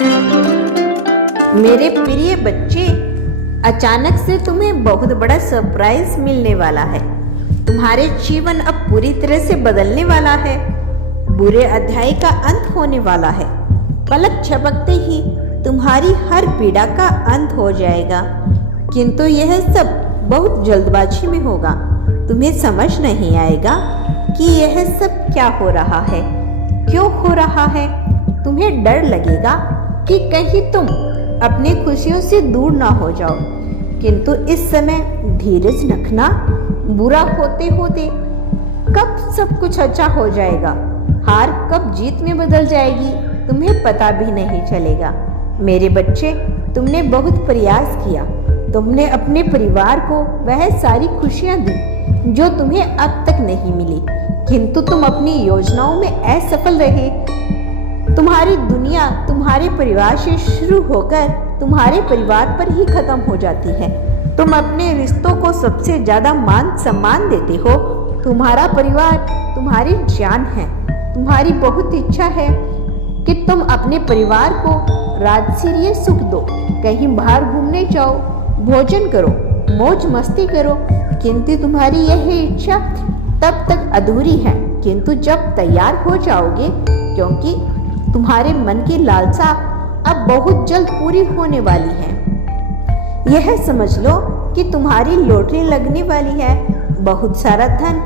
मेरे प्रिय बच्चे, अचानक से तुम्हें बहुत बड़ा सरप्राइज मिलने वाला है। तुम्हारे जीवन अब पूरी तरह से बदलने वाला है। बुरे अध्याय का अंत होने वाला है। पलक झपकते ही तुम्हारी हर पीड़ा का अंत हो जाएगा। किंतु यह सब बहुत जल्दबाजी में होगा। तुम्हें समझ नहीं आएगा कि यह सब क्या हो रहा है, क्यों हो रहा है। तुम्हें डर लगेगा कि कहीं तुम अपनी खुशियों से दूर ना हो जाओ। किंतु इस समय धीरज रखना। बुरा होते होते कब सब कुछ अच्छा हो जाएगा, हार कब जीत में बदल जाएगी, तुम्हें पता भी नहीं चलेगा। मेरे बच्चे, तुमने बहुत प्रयास किया। तुमने अपने परिवार को वह सारी खुशियां दी जो तुम्हें अब तक नहीं मिली, किंतु तुम अपनी योजनाओं में असफल रहे। तुम्हारी दुनिया तुम्हारे परिवार से शुरू होकर तुम्हारे परिवार पर ही खत्म हो जाती है। तुम अपने रिश्तों को सबसे ज्यादा मान सम्मान देते हो। तुम्हारा परिवार तुम्हारी जान है। तुम्हारी बहुत इच्छा है कि तुम अपने परिवार को राजसीय सुख दो, कहीं बाहर घूमने जाओ, भोजन करो, मौज मस्ती करो। किंतु तुम्हारी यह इच्छा तब तक अधूरी है। किंतु जब तैयार हो जाओगे, क्योंकि तुम्हारे मन की लालसा अब बहुत जल्द पूरी होने वाली है। यह समझ लो कि तुम्हारी लॉटरी लगने वाली है। बहुत सारा धन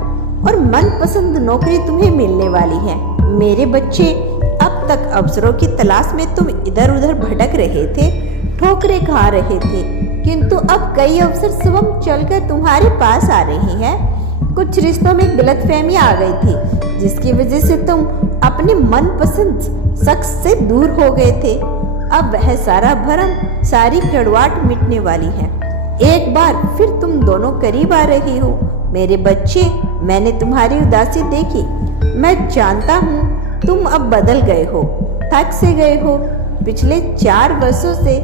और मनपसंद नौकरी तुम्हें मिलने वाली है। मेरे बच्चे, अब तक अवसरों की तलाश में तुम इधर उधर भटक रहे थे, ठोकरें खा रहे थे, किंतु अब कई अवसर स्वयं चलकर तुम्हारे पास आ रहे हैं। कुछ रिश्तों में गलतफहमी आ गई थी, जिसकी वजह से तुम अपने मनपसंद शख्स से दूर हो गए थे। अब वह सारा भरम, सारी कड़वाहट मिटने वाली है। एक बार फिर तुम दोनों करीब आ रहे हो। मेरे बच्चे, मैंने तुम्हारी उदासी देखी। मैं जानता हूँ तुम अब बदल गए हो, थक से गए हो। पिछले 4 वर्षों से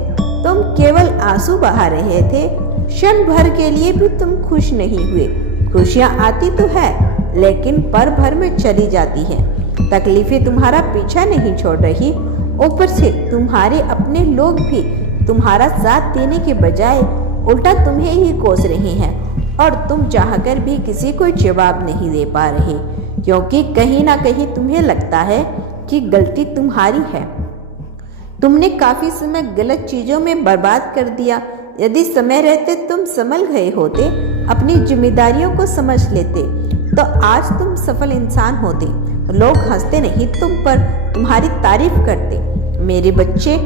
तुम केवल आंसू बहा रहे थे। क्षण भर के लिए भी तुम खुश नहीं हुए। खुशियाँ आती तो है, लेकिन पल भर में चली जाती है। तकलीफें तुम्हारा पीछा नहीं छोड़ रही। ऊपर से तुम्हारे अपने लोग भी तुम्हारा साथ देने के बजाय उल्टा तुम्हें ही कोस रहे हैं, और तुम चाहकर भी किसी को जवाब नहीं दे पा रहे, क्योंकि कहीं ना कहीं तुम्हें लगता है कि गलती तुम्हारी है। तुमने काफी समय गलत चीजों में बर्बाद कर दिया। यदि समय रहते तुम संभल गए होते, अपनी जिम्मेदारियों को समझ लेते, तो आज तुम सफल इंसान होते। लोग हंसते नहीं तुम पर, तुम्हारी तारीफ करते। मेरे बच्चे,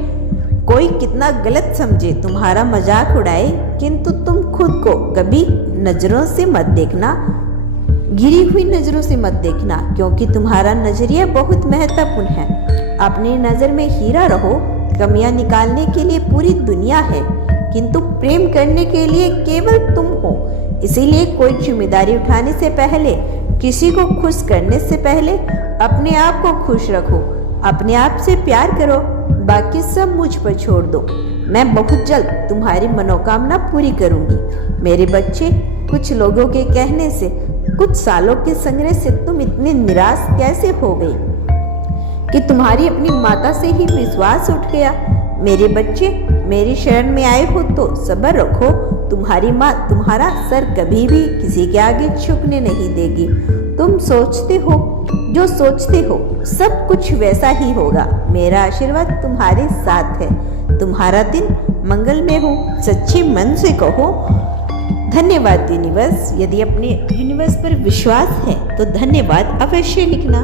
कोई कितना गलत समझे, तुम्हारा मजाक उड़ाए, किंतु तुम खुद को कभी नजरों से मत देखना, गिरी हुई नजरों से मत देखना, क्योंकि तुम्हारा नजरिया बहुत महत्वपूर्ण है। अपनी नजर में हीरा रहो। कमियां निकालने के लिए पूरी दुनिया है, किंतु प्रेम करने के लिए केवल तुम हो। इसीलिए कोई जिम्मेदारी उठाने से पहले, किसी को खुश करने से पहले अपने आप को खुश रखो। अपने आप से प्यार करो, बाकी सब मुझ पर छोड़ दो। मैं बहुत जल्द तुम्हारी मनोकामना पूरी करूंगी। मेरे बच्चे, कुछ लोगों के कहने से, कुछ सालों के संग्रह से तुम इतने निराश कैसे हो गई कि तुम्हारी अपनी माता से ही विश्वास उठ गया। मेरे बच्चे, मेरी शरण में आए हो तो सब्र रखो। तुम्हारी माँ तुम्हारा सर कभी भी किसी के आगे झुकने नहीं देगी। तुम सोचते हो, जो सोचते हो, सब कुछ वैसा ही होगा। मेरा आशीर्वाद तुम्हारे साथ है। तुम्हारा दिन मंगलमय हो। सच्चे मन से कहो धन्यवाद यूनिवर्स। यदि अपने यूनिवर्स पर विश्वास है तो धन्यवाद अवश्य लिखना।